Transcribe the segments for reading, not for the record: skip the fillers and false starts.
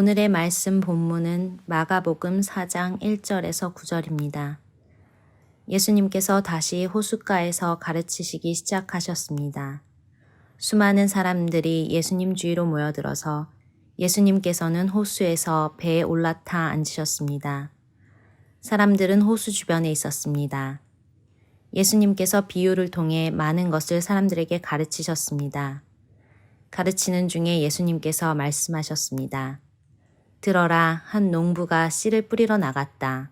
오늘의 말씀 본문은 마가복음 4장 1절에서 9절입니다. 예수님께서 다시 호숫가에서 가르치시기 시작하셨습니다. 수많은 사람들이 예수님 주위로 모여들어서 예수님께서는 호수에서 배에 올라타 앉으셨습니다. 사람들은 호수 주변에 있었습니다. 예수님께서 비유를 통해 많은 것을 사람들에게 가르치셨습니다. 가르치는 중에 예수님께서 말씀하셨습니다. 들어라, 한 농부가 씨를 뿌리러 나갔다.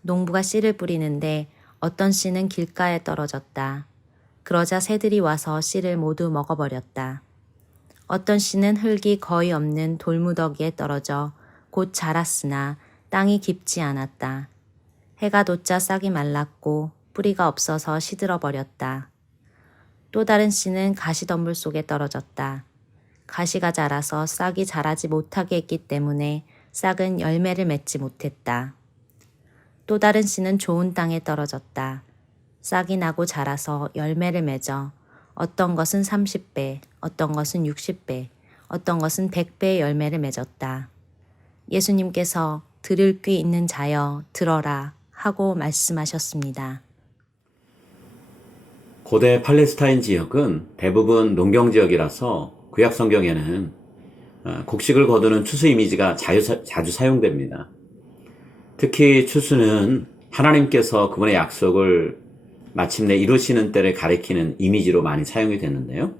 농부가 씨를 뿌리는데 어떤 씨는 길가에 떨어졌다. 그러자 새들이 와서 씨를 모두 먹어버렸다. 어떤 씨는 흙이 거의 없는 돌무더기에 떨어져 곧 자랐으나 땅이 깊지 않았다. 해가 돋자 싹이 말랐고 뿌리가 없어서 시들어버렸다. 또 다른 씨는 가시덤불 속에 떨어졌다. 가시가 자라서 싹이 자라지 못하게 했기 때문에 싹은 열매를 맺지 못했다. 또 다른 씨는 좋은 땅에 떨어졌다. 싹이 나고 자라서 열매를 맺어 어떤 것은 30배, 어떤 것은 60배, 어떤 것은 100배의 열매를 맺었다. 예수님께서 들을 귀 있는 자여 들어라 하고 말씀하셨습니다. 고대 팔레스타인 지역은 대부분 농경 지역이라서 구약 성경에는 곡식을 거두는 추수 이미지가 자주 사용됩니다. 특히 추수는 하나님께서 그분의 약속을 마침내 이루시는 때를 가리키는 이미지로 많이 사용이 됐는데요.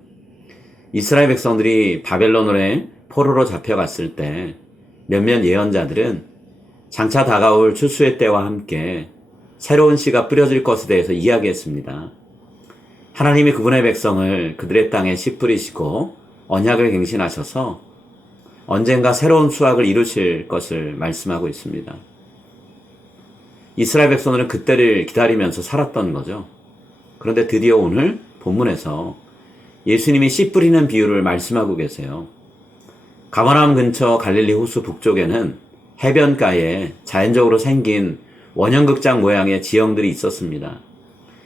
이스라엘 백성들이 바벨론의 포로로 잡혀갔을 때 몇몇 예언자들은 장차 다가올 추수의 때와 함께 새로운 씨가 뿌려질 것에 대해서 이야기했습니다. 하나님이 그분의 백성을 그들의 땅에 씨 뿌리시고 언약을 갱신하셔서 언젠가 새로운 수확을 이루실 것을 말씀하고 있습니다. 이스라엘 백성들은 그때를 기다리면서 살았던 거죠. 그런데 드디어 오늘 본문에서 예수님이 씨 뿌리는 비유를 말씀하고 계세요. 가버나움 근처 갈릴리 호수 북쪽에는 해변가에 자연적으로 생긴 원형극장 모양의 지형들이 있었습니다.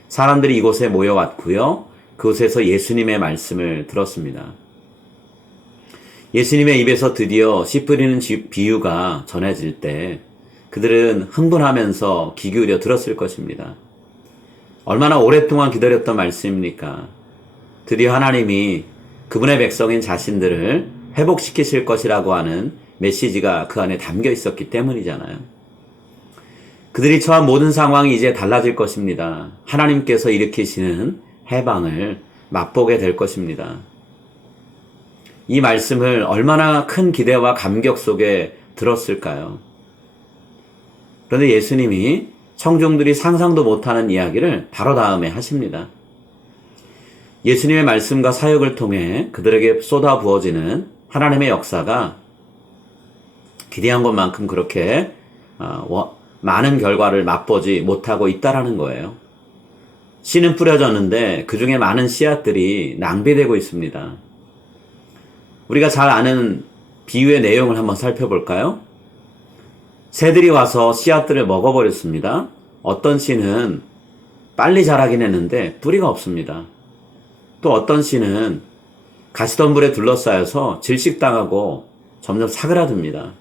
사람들이 이곳에 모여왔고요. 그곳에서 예수님의 말씀을 들었습니다. 예수님의 입에서 드디어 씨 뿌리는 비유가 전해질 때 그들은 흥분하면서 귀 기울여 들었을 것입니다. 얼마나 오랫동안 기다렸던 말씀입니까? 드디어 하나님이 그분의 백성인 자신들을 회복시키실 것이라고 하는 메시지가 그 안에 담겨 있었기 때문이잖아요. 그들이 처한 모든 상황이 이제 달라질 것입니다. 하나님께서 일으키시는 해방을 맛보게 될 것입니다. 이 말씀을 얼마나 큰 기대와 감격 속에 들었을까요? 그런데 예수님이 청중들이 상상도 못하는 이야기를 바로 다음에 하십니다. 예수님의 말씀과 사역을 통해 그들에게 쏟아 부어지는 하나님의 역사가 기대한 것만큼 그렇게 많은 결과를 맛보지 못하고 있다라는 거예요. 씨는 뿌려졌는데 그 중에 많은 씨앗들이 낭비되고 있습니다. 우리가 잘 아는 비유의 내용을 한번 살펴볼까요? 새들이 와서 씨앗들을 먹어버렸습니다. 어떤 씨는 빨리 자라긴 했는데 뿌리가 없습니다. 또 어떤 씨는 가시덤불에 둘러싸여서 질식당하고 점점 사그라듭니다.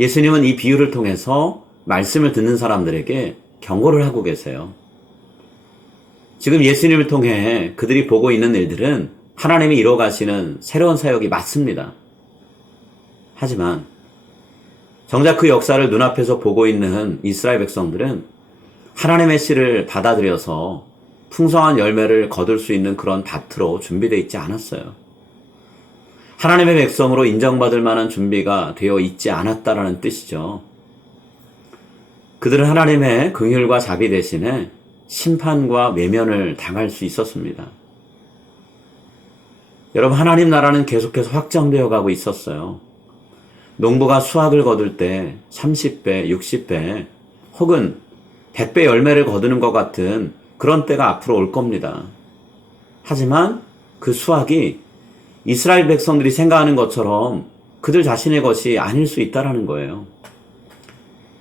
예수님은 이 비유를 통해서 말씀을 듣는 사람들에게 경고를 하고 계세요. 지금 예수님을 통해 그들이 보고 있는 일들은 하나님이 이뤄가시는 새로운 사역이 맞습니다. 하지만 정작 그 역사를 눈앞에서 보고 있는 이스라엘 백성들은 하나님의 씨를 받아들여서 풍성한 열매를 거둘 수 있는 그런 밭으로 준비되어 있지 않았어요. 하나님의 백성으로 인정받을 만한 준비가 되어 있지 않았다라는 뜻이죠. 그들은 하나님의 긍휼과 자비 대신에 심판과 외면을 당할 수 있었습니다. 여러분, 하나님 나라는 계속해서 확장되어 가고 있었어요. 농부가 수확을 거둘 때 30배, 60배 혹은 100배 열매를 거두는 것 같은 그런 때가 앞으로 올 겁니다. 하지만 그 수확이 이스라엘 백성들이 생각하는 것처럼 그들 자신의 것이 아닐 수 있다는 거예요.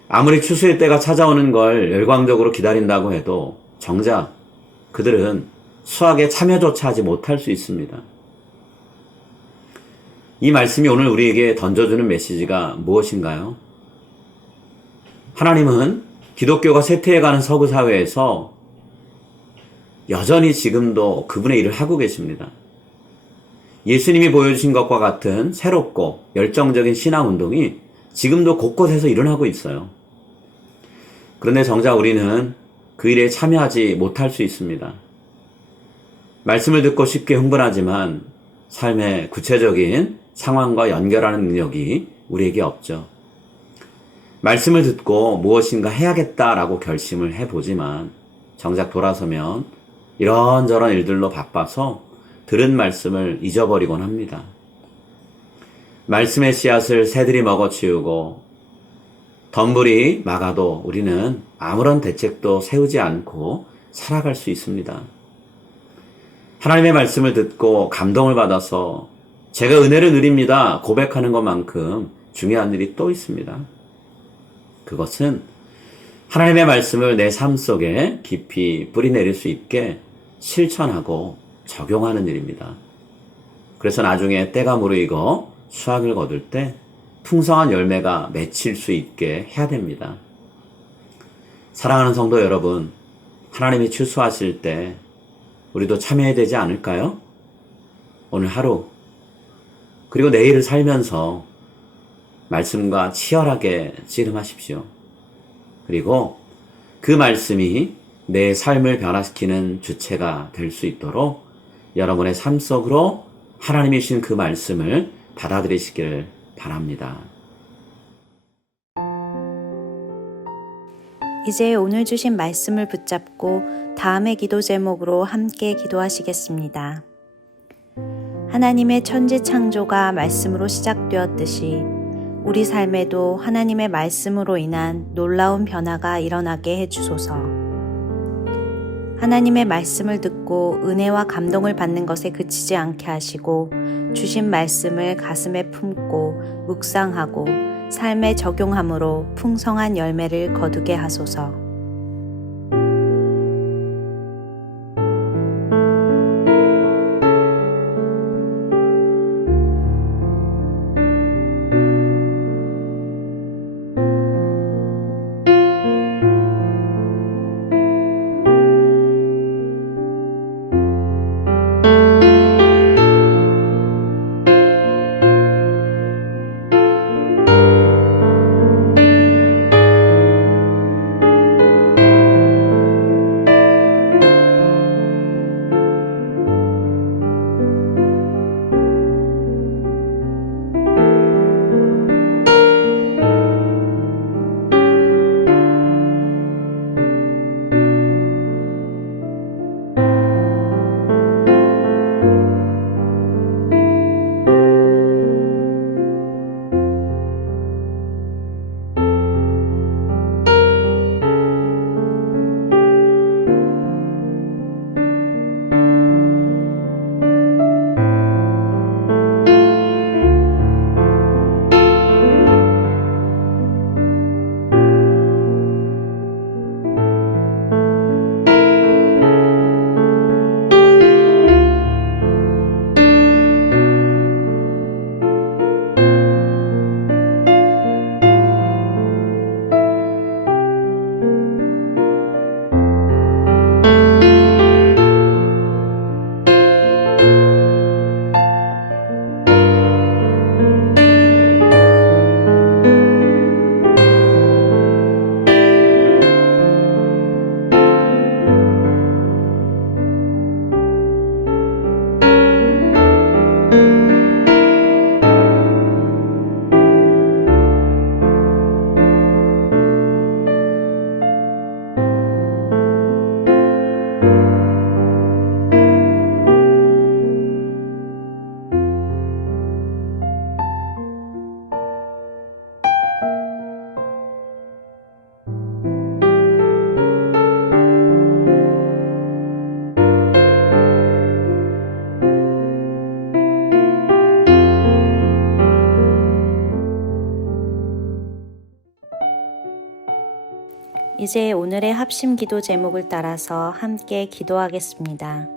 아무리 추수의 때가 찾아오는 걸 열광적으로 기다린다고 해도 정작 그들은 수확에 참여조차 하지 못할 수 있습니다. 이 말씀이 오늘 우리에게 던져주는 메시지가 무엇인가요? 하나님은 기독교가 쇠퇴해가는 서구 사회에서 여전히 지금도 그분의 일을 하고 계십니다. 예수님이 보여주신 것과 같은 새롭고 열정적인 신앙운동이 지금도 곳곳에서 일어나고 있어요. 그런데 정작 우리는 그 일에 참여하지 못할 수 있습니다. 말씀을 듣고 쉽게 흥분하지만 삶의 구체적인 상황과 연결하는 능력이 우리에게 없죠. 말씀을 듣고 무엇인가 해야겠다라고 결심을 해보지만 정작 돌아서면 이런저런 일들로 바빠서 들은 말씀을 잊어버리곤 합니다. 말씀의 씨앗을 새들이 먹어치우고 덤불이 막아도 우리는 아무런 대책도 세우지 않고 살아갈 수 있습니다. 하나님의 말씀을 듣고 감동을 받아서 제가 은혜를 누립니다 고백하는 것만큼 중요한 일이 또 있습니다. 그것은 하나님의 말씀을 내 삶 속에 깊이 뿌리내릴 수 있게 실천하고 적용하는 일입니다. 그래서 나중에 때가 무르익어 수확을 거둘 때 풍성한 열매가 맺힐 수 있게 해야 됩니다. 사랑하는 성도 여러분, 하나님이 추수하실 때 우리도 참여해야 되지 않을까요? 오늘 하루 그리고 내일을 살면서 말씀과 치열하게 씨름하십시오. 그리고 그 말씀이 내 삶을 변화시키는 주체가 될 수 있도록 여러분의 삶 속으로 하나님이 주신 그 말씀을 받아들이시기를 바랍니다. 이제 오늘 주신 말씀을 붙잡고 다음의 기도 제목으로 함께 기도하시겠습니다. 하나님의 천지 창조가 말씀으로 시작되었듯이 우리 삶에도 하나님의 말씀으로 인한 놀라운 변화가 일어나게 해주소서. 하나님의 말씀을 듣고 은혜와 감동을 받는 것에 그치지 않게 하시고 주신 말씀을 가슴에 품고 묵상하고 삶에 적용함으로 풍성한 열매를 거두게 하소서. 이제 오늘의 합심 기도 제목을 따라서 함께 기도하겠습니다.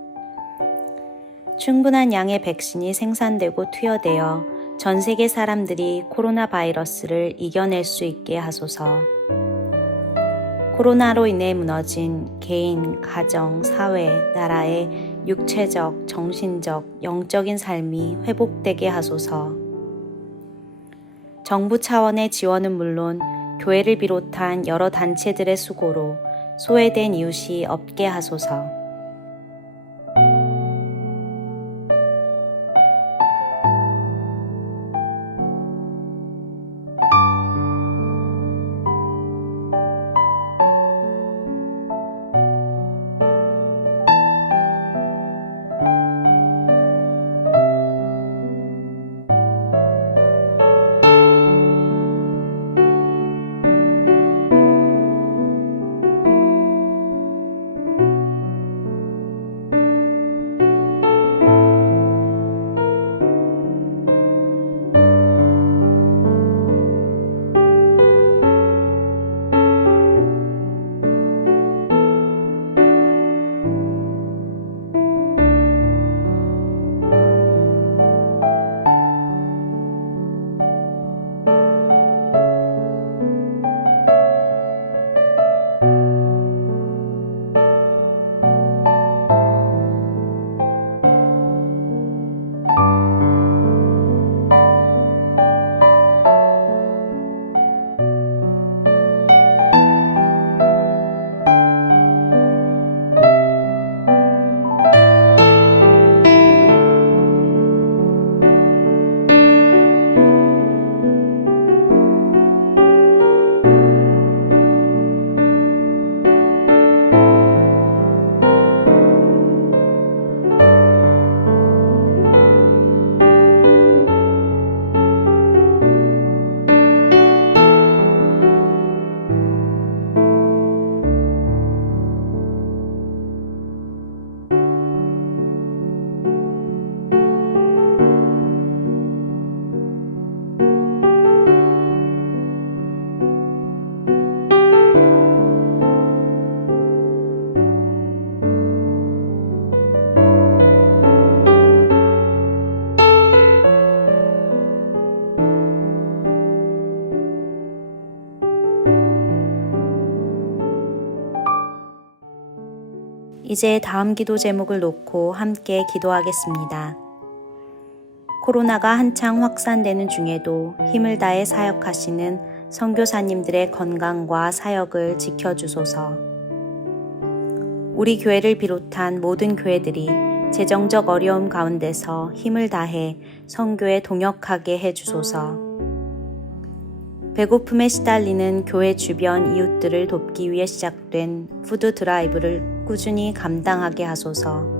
충분한 양의 백신이 생산되고 투여되어 전 세계 사람들이 코로나 바이러스를 이겨낼 수 있게 하소서. 코로나로 인해 무너진 개인, 가정, 사회, 나라의 육체적, 정신적, 영적인 삶이 회복되게 하소서. 정부 차원의 지원은 물론 교회를 비롯한 여러 단체들의 수고로 소외된 이웃이 없게 하소서. 이제 다음 기도 제목을 놓고 함께 기도하겠습니다. 코로나가 한창 확산되는 중에도 힘을 다해 사역하시는 선교사님들의 건강과 사역을 지켜주소서. 우리 교회를 비롯한 모든 교회들이 재정적 어려움 가운데서 힘을 다해 선교에 동역하게 해주소서. 배고픔에 시달리는 교회 주변 이웃들을 돕기 위해 시작된 푸드 드라이브를 꾸준히 감당하게 하소서.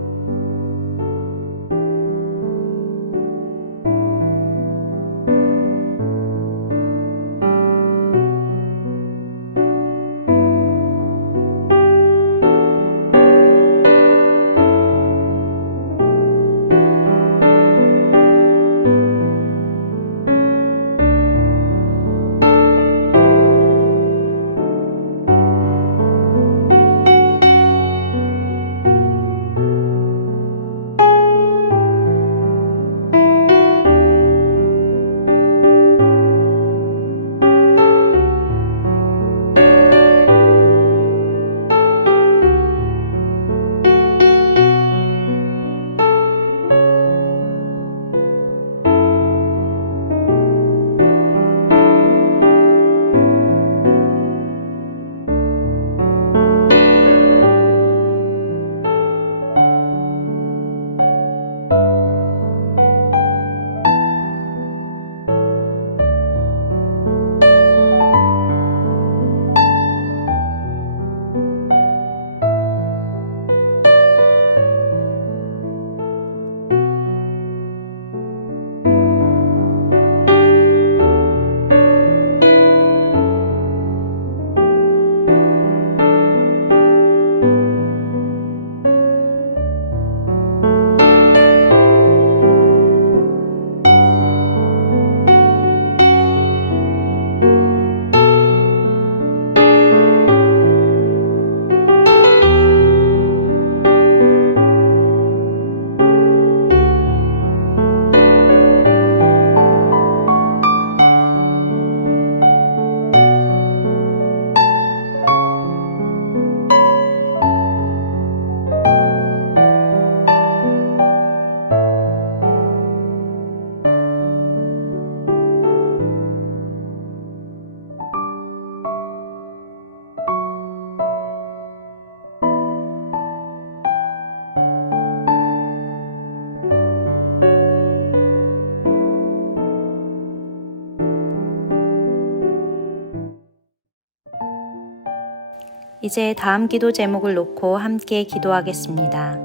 이제 다음 기도 제목을 놓고 함께 기도하겠습니다.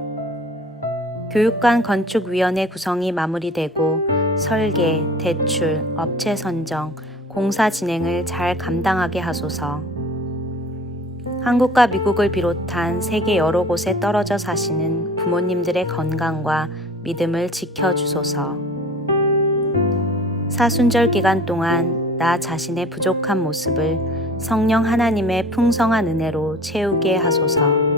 교육관 건축위원회 구성이 마무리되고 설계, 대출, 업체 선정, 공사 진행을 잘 감당하게 하소서. 한국과 미국을 비롯한 세계 여러 곳에 떨어져 사시는 부모님들의 건강과 믿음을 지켜주소서. 사순절 기간 동안 나 자신의 부족한 모습을 성령 하나님의 풍성한 은혜로 채우게 하소서.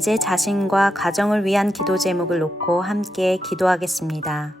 이제 자신과 가정을 위한 기도 제목을 놓고 함께 기도하겠습니다.